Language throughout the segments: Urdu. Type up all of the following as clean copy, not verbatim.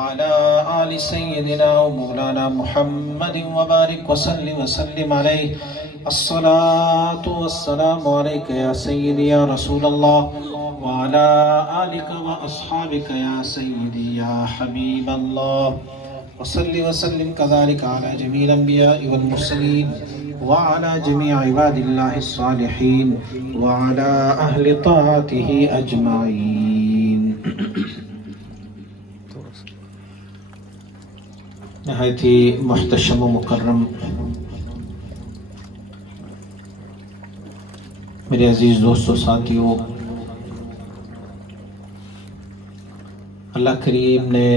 على آل سيدنا ومولانا محمد وبارك وسلم عليه. الصلاة والسلام عليك يا سيدي يا رسول الله وعلى آلك وأصحابك يا سيدي يا حبيب الله. وصل وسلم كذلك على جميع الأنبياء والمرسلين وعلى جميع عباد الله الصالحين وعلى أهل طاعته أجمعين. نہایت ہی محتشم و مکرم میرے عزیز دوستو ساتھیوں، اللہ کریم نے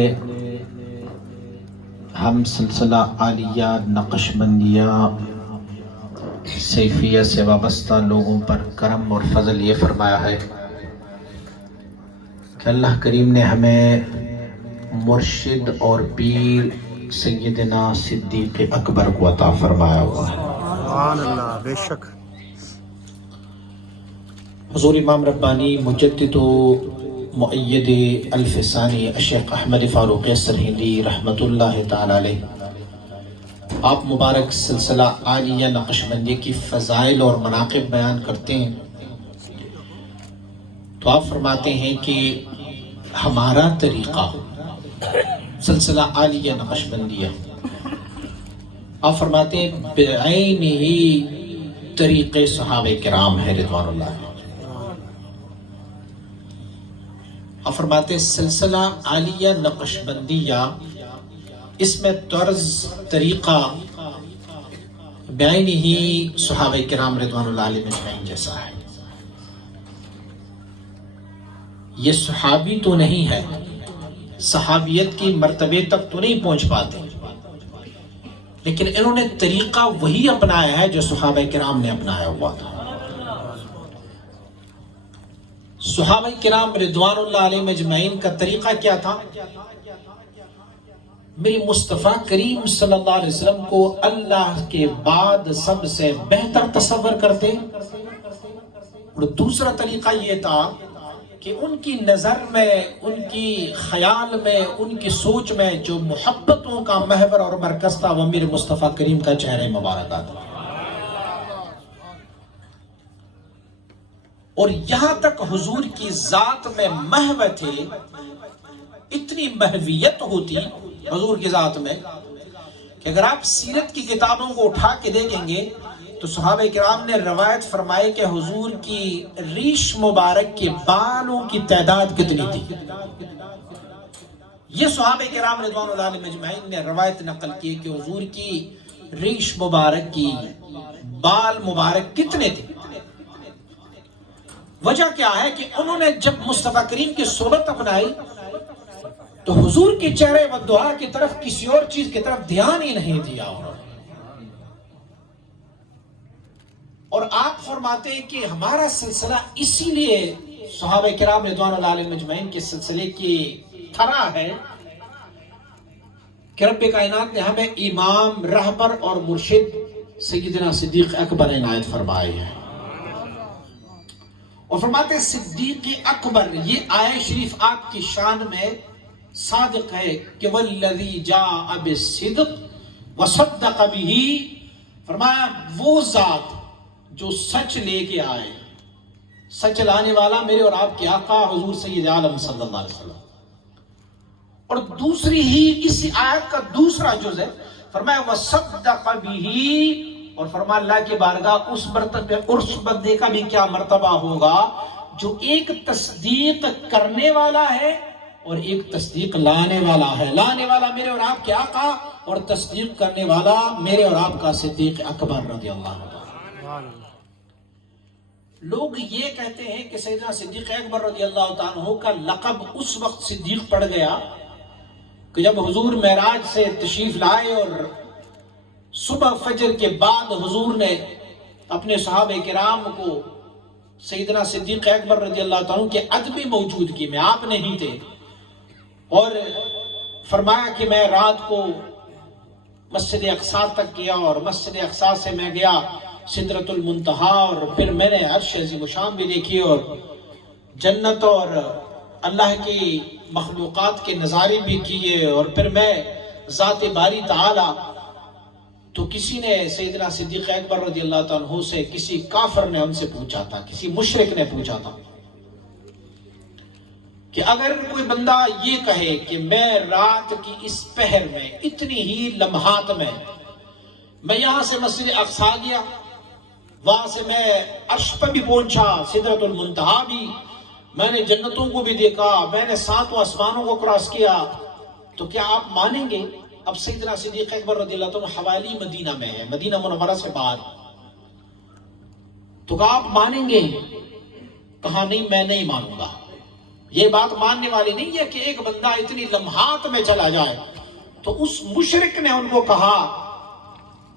ہم سلسلہ عالیہ نقش بندیہ سیفیہ سے وابستہ لوگوں پر کرم اور فضل یہ فرمایا ہے کہ اللہ کریم نے ہمیں مرشد اور پیر سیدنا صدیق اکبر کو عطا فرمایا ہوا ہے. سبحان اللہ، بے شک. حضور امام ربانی مجدد و مؤید الف ثانی الشیخ احمد فاروق سرہندی رحمۃ اللہ تعالی علیہ آپ مبارک سلسلہ عالیہ نقش بندی کی فضائل اور مناقب بیان کرتے ہیں تو آپ فرماتے ہیں کہ ہمارا طریقہ سلسلہ عالیہ نقش بندیہ، آپ فرماتے ہیں بعین ہی طریقے صحابہ کرام ہے رضوان اللہ. آپ فرماتے ہیں سلسلہ عالیہ نقش بندیہ، اس میں طرز طریقہ بعین ہی صحابہ کرام رضوان اللہ علیہ مجمعین جیسا ہے. یہ صحابی تو نہیں ہے، صحابیت کی مرتبے تک تو نہیں پہنچ پاتے، لیکن انہوں نے طریقہ وہی اپنایا ہے جو صحابہ کرام نے اپنایا ہوا تھا. صحابہ کرام رضوان اللہ علیہ مجمعین کا طریقہ کیا تھا؟ میری مصطفیٰ کریم صلی اللہ علیہ وسلم کو اللہ کے بعد سب سے بہتر تصور کرتے، اور دوسرا طریقہ یہ تھا کہ ان کی نظر میں، ان کی خیال میں، ان کی سوچ میں جو محبتوں کا محور اور مرکز تھا وہ میرے مصطفیٰ کریم کا چہرہ مبارک تھا. اور یہاں تک حضور کی ذات میں محو تھے، اتنی محویت ہوتی حضور کی ذات میں کہ اگر آپ سیرت کی کتابوں کو اٹھا کے دیکھیں گے تو صحابہ کرام نے روایت فرمائی کہ حضور کی ریش مبارک کے بالوں کی تعداد کتنی تھی. یہ صحابہ کرام رضوان اللہ علیہ مجمعین نے روایت نقل کی کہ حضور کی ریش مبارک کی بال مبارک کتنے تھے. وجہ کیا ہے کہ انہوں نے جب مصطفیٰ کریم کی صورت اپنائی تو حضور کے چہرے و دعا کی طرف کسی اور چیز کی طرف دھیان ہی نہیں دیا. اور آپ فرماتے ہیں کہ ہمارا سلسلہ اسی لیے صحابہ کرام رضوان اللہ علیہ مجمعین کے سلسلے کی طرح ہے کہ رب کائنات نے ہمیں امام، رہبر اور مرشد سیدنا صدیق اکبر عنایت فرمائے ہیں. اور فرماتے ہیں صدیق اکبر، یہ آیت شریف آپ کی شان میں صادق ہے کہ والذی جاء بالصدق وصدق بہ، فرمایا وہ ذات جو سچ لے کے آئے، سچ لانے والا میرے اور آپ کے آقا حضور سید عالم صلی اللہ علیہ وسلم. اور دوسری ہی اسی آیت کا دوسرا جز ہے، فرمایا وصدق بہ، اور فرمایا اللہ کی بارگاہ اس مرتبہ اس بندے کا بھی کیا مرتبہ ہوگا جو ایک تصدیق کرنے والا ہے اور ایک تصدیق لانے والا ہے. لانے والا میرے اور آپ کے آقا اور تصدیق کرنے والا میرے اور آپ کا صدیق اکبر رضی اللہ عنہ. لوگ یہ کہتے ہیں کہ سیدنا صدیق اکبر رضی اللہ عنہ کا لقب اس وقت صدیق پڑ گیا کہ جب حضور معراج سے تشریف لائے اور صبح فجر کے بعد حضور نے اپنے صحابہ کرام کو سیدنا صدیق اکبر رضی اللہ عنہ کے ادبی موجودگی میں، آپ نہیں تھے، اور فرمایا کہ میں رات کو مسجد اقصی تک گیا اور مسجد اقصی سے میں گیا سدرۃ المنتہا، اور پھر میں نے عرش عظیم و شان بھی دیکھی اور جنت اور اللہ کی مخلوقات کے نظارے بھی کیے، اور پھر میں ذات باری تعالی، تو کسی نے سیدنا صدیق اکبر رضی اللہ تعالیٰ عنہ سے، کسی کافر نے ان سے پوچھا تھا، کسی مشرک نے پوچھا تھا کہ اگر کوئی بندہ یہ کہے کہ میں رات کی اس پہر میں اتنی ہی لمحات میں یہاں سے مسجد اقصی گیا، وہاں سے میں عرش پر بھی پہنچا، سدرۃ المنتہا بھی، میں نے جنتوں کو بھی دیکھا، میں نے 7 آسمانوں کو کراس کیا، تو کیا آپ مانیں گے؟ اب سیدنا صدیق اکبر رضی اللہ عنہ حوالی مدینہ میں ہے، مدینہ منورہ سے باہر، تو کہا آپ مانیں گے؟ کہا نہیں، میں نہیں مانوں گا۔ یہ بات ماننے والی نہیں ہے کہ ایک بندہ اتنی لمحات میں چلا جائے۔ تو اس مشرک نے ان کو کہا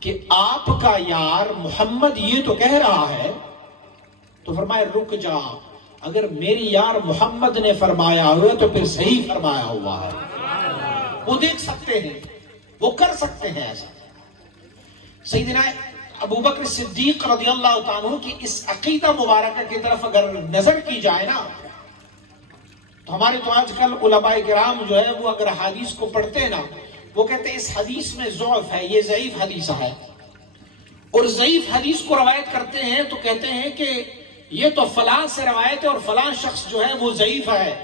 کہ آپ کا یار محمد یہ تو کہہ رہا ہے، تو فرمایا رک جا، اگر میری یار محمد نے فرمایا ہوا تو پھر صحیح فرمایا ہوا ہے، وہ دیکھ سکتے ہیں، وہ کر سکتے ہیں ایسا۔ سیدنا ابو بکر صدیق رضی اللہ تعالیٰ عنہ کی اس عقیدہ مبارکہ کی طرف اگر نظر کی جائے نا، تو ہمارے تو آج کل علماء کرام جو ہے وہ اگر حدیث کو پڑھتے ہیں نا، وہ کہتے ہیں اس حدیث میں ضعف ہے، یہ ضعیف حدیث ہے، اور ضعیف حدیث کو روایت کرتے ہیں تو کہتے ہیں کہ یہ تو فلاں سے روایت ہے اور فلاں شخص جو ہے وہ ضعیف ہے۔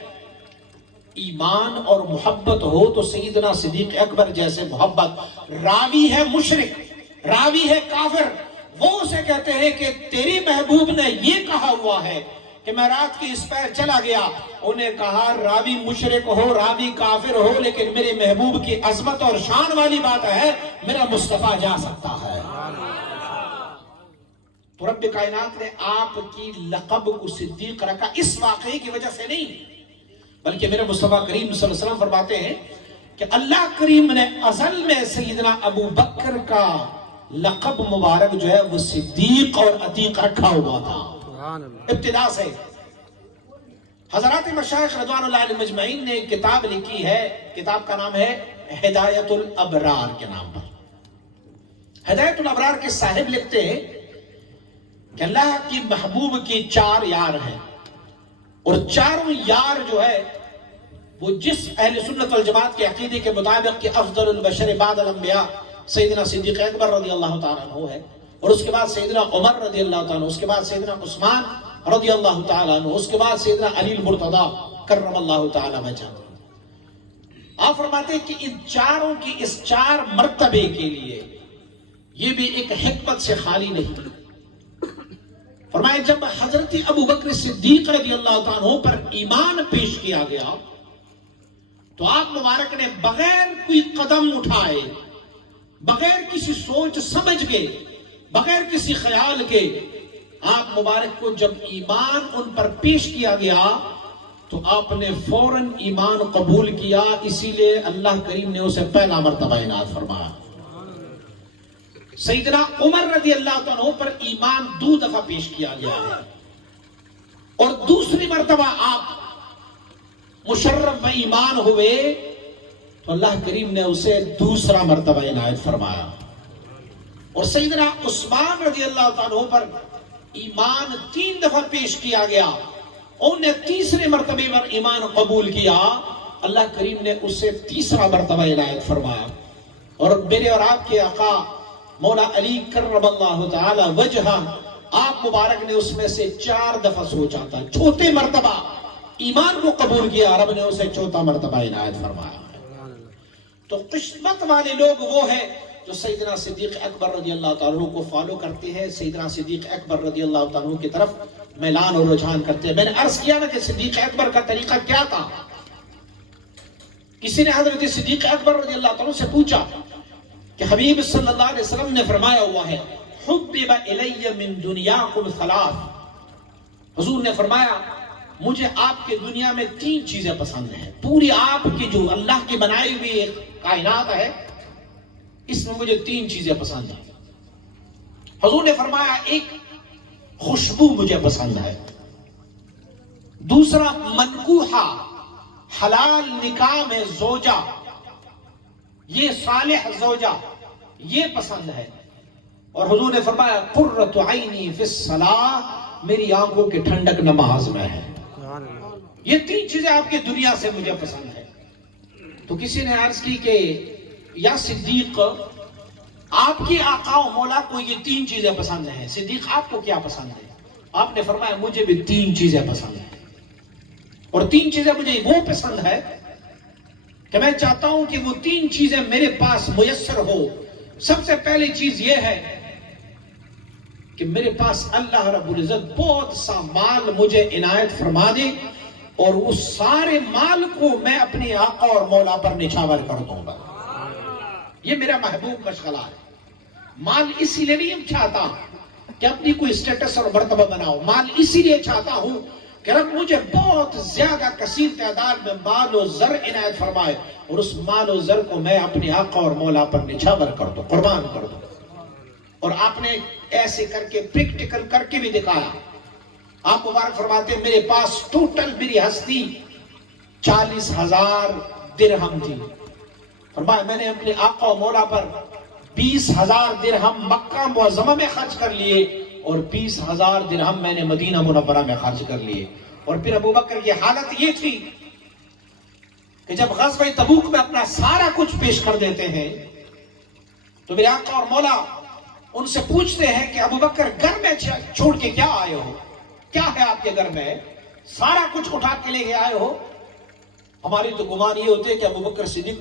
ایمان اور محبت ہو تو سیدنا صدیق اکبر جیسے محبت، راوی ہے مشرک، راوی ہے کافر، وہ اسے کہتے ہیں کہ تیری محبوب نے یہ کہا ہوا ہے کہ میں رات کی اس پیر چلا گیا، انہیں کہا راوی مشرک ہو، راوی کافر ہو، لیکن میرے محبوب کی عظمت اور شان والی بات ہے، میرا مصطفیٰ جا سکتا ہے۔ تو رب کائنات نے آپ کی لقب کو صدیق رکھا اس واقعے کی وجہ سے نہیں، بلکہ میرے مصطفیٰ کریم صلی اللہ علیہ وسلم فرماتے ہیں کہ اللہ کریم نے ازل میں سیدنا ابو بکر کا لقب مبارک جو ہے وہ صدیق اور عتیق رکھا ہوا تھا ابتدا سے۔ حضرات مشائخ رضوان اللہ علیہ مجمعین نے ایک کتاب لکھی ہے، کتاب کا نام ہے ہدایت الابرار کے نام پر۔ ہدایت الابرار کے صاحب لکھتے ہیں کہ اللہ کی محبوب کی 4 یار ہیں، اور چاروں یار جو ہے وہ جس اہل سنت والجماعت کے عقیدے کے مطابق کہ افضل البشر بعد الانبیاء سیدنا صدیق اکبر رضی اللہ تعالیٰ عنہ ہے، اور اس کے بعد سیدنا عمر رضی اللہ تعالیٰ عنہ، اس کے بعد سیدنا عثمان رضی اللہ تعالیٰ عنہ، اس کے بعد سیدنا علی المرتضیٰ کرم اللہ تعالیٰ وجہہ۔ آپ فرماتے ہیں کہ ان چاروں کی اس 4 مرتبے کے لیے یہ بھی ایک حکمت سے خالی نہیں۔ فرمایا جب حضرت ابو بکر صدیق رضی اللہ تعالیٰ عنہ پر ایمان پیش کیا گیا تو آپ مبارک نے بغیر کوئی قدم اٹھائے، بغیر کسی سوچ سمجھ کے، بغیر کسی خیال کے، آپ مبارک کو جب ایمان ان پر پیش کیا گیا تو آپ نے فوراً ایمان قبول کیا، اسی لیے اللہ کریم نے اسے پہلا مرتبہ عنایت فرمایا۔ سیدنا عمر رضی اللہ عنہ پر ایمان 2 دفعہ پیش کیا گیا ہے، اور دوسری مرتبہ آپ مشرف ایمان ہوئے تو اللہ کریم نے اسے دوسرا مرتبہ عنایت فرمایا۔ اور سیدنا عثمان رضی اللہ عنہ پر ایمان 3 دفعہ پیش کیا گیا، انہیں تیسرے مرتبے پر ایمان قبول کیا، اللہ کریم نے اسے تیسرا مرتبہ عنایت فرمایا۔ اور میرے اور آپ کے آقا مولا علی کرم اللہ تعالی وجہ، آپ مبارک نے اس میں سے 4 دفعہ سوچا تھا، چوتھے مرتبہ ایمان کو قبول کیا، رب نے اسے 4تھا مرتبہ عنایت فرمایا۔ تو قسمت والے لوگ وہ ہیں جو سیدنا صدیق اکبر رضی اللہ تعالیٰ کو فالو کرتے ہیں، سیدنا صدیق اکبر رضی اللہ تعالیٰ کی طرف میلان اور رجحان کرتے ہیں۔ میں نے عرض کیا نا کہ صدیق اکبر کا طریقہ کیا تھا۔ کسی نے حضرت صدیق اکبر رضی اللہ تعالیٰ سے پوچھا کہ حبیب صلی اللہ علیہ وسلم نے فرمایا ہوا ہے حبب الی من دنیاکم 3، حضور نے فرمایا مجھے آپ کے دنیا میں 3 چیزیں پسند ہیں، پوری آپ کی جو اللہ کی بنائی ہوئی کائنات ہے اس میں مجھے 3 چیزیں پسند ہیں۔ حضور نے فرمایا ایک خوشبو مجھے پسند ہے، دوسرا منکوحہ حلال نکاح میں زوجہ، یہ صالح زوجہ یہ پسند ہے، اور حضور نے فرمایا قرۃ عینی فی الصلاۃ، میری آنکھوں کی ٹھنڈک نماز میں ہے۔ یہ تین چیزیں آپ کی دنیا سے مجھے پسند ہے. تو کسی نے عرض کی کہ یا صدیق آپ کی آقا و مولا کو یہ تین چیزیں پسند ہیں، صدیق آپ کو کیا پسند ہے؟ آپ نے فرمایا مجھے بھی تین چیزیں پسند ہیں، اور تین چیزیں مجھے وہ پسند ہے کہ میں چاہتا ہوں کہ وہ تین چیزیں میرے پاس میسر ہو. سب سے پہلی چیز یہ ہے کہ میرے پاس اللہ رب العزت بہت سا مال مجھے عنایت فرما دے، اور اس سارے مال کو میں اپنی آقا اور مولا پر نچھاور کر دوں گا. یہ میرا محبوب مشغلہ ہے. مال اسی لیے نہیں چاہتا کہ اپنی کوئی اسٹیٹس اور مرتبہ بناؤ، مال اسی لیے چاہتا ہوں کہ رب مجھے بہت زیادہ کثیر تعداد میں مال و زر عنایت فرمائے، اور اس مال و زر کو میں اپنی آقا اور مولا پر نچھاور کر دوں، قربان کر دوں. اور آپ نے ایسے کر کے پریکٹیکل کر کے بھی دکھایا. آپ مبارک فرماتے ہیں میرے پاس ٹوٹل میری ہستی 40,000 درہم تھی. فرمایا میں نے اپنے آقا و مولا پر 20,000 درہم مکہ معظمہ میں خرچ کر لیے، اور 20,000 درہم میں نے مدینہ منورہ میں خرچ کر لیے. اور پھر ابو بکر کی حالت یہ تھی کہ جب غزوہ تبوک میں اپنا سارا کچھ پیش کر دیتے ہیں تو میرے آقا اور مولا ان سے پوچھتے ہیں کہ ابو بکر گھر میں چھوڑ کے کیا آئے ہو؟ کیا ہے آپ کے گھر میں؟ سارا کچھ اٹھا کے لے کے آئے ہو؟ ہماری تو گمان یہ ہوتے ہے کہ ابو بکر صدیق